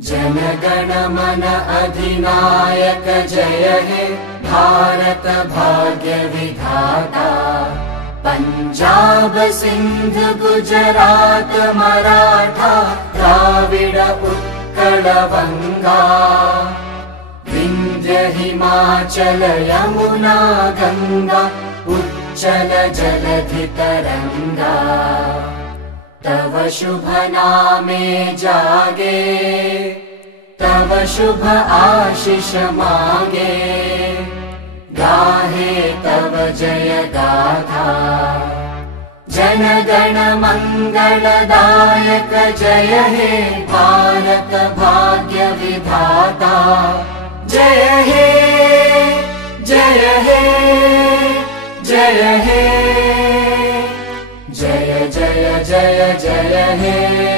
जनगण मन अधिनायक जय हे भारत भाग्य विधाता। पंजाब सिंध गुजरात मराठा द्राविड उत्कल बंगा। विंध्य हिमाचल यमुना गंगा उच्चल जलधि तरंगा। तव शुभ नामे जागे तव शुभ आशीष मांगे। गाहे तव जय गाथा जनगण मंगलदायक जय हे भारत भाग्य विधाता। जय हे जय हे जय हे जय जय जय जय हे।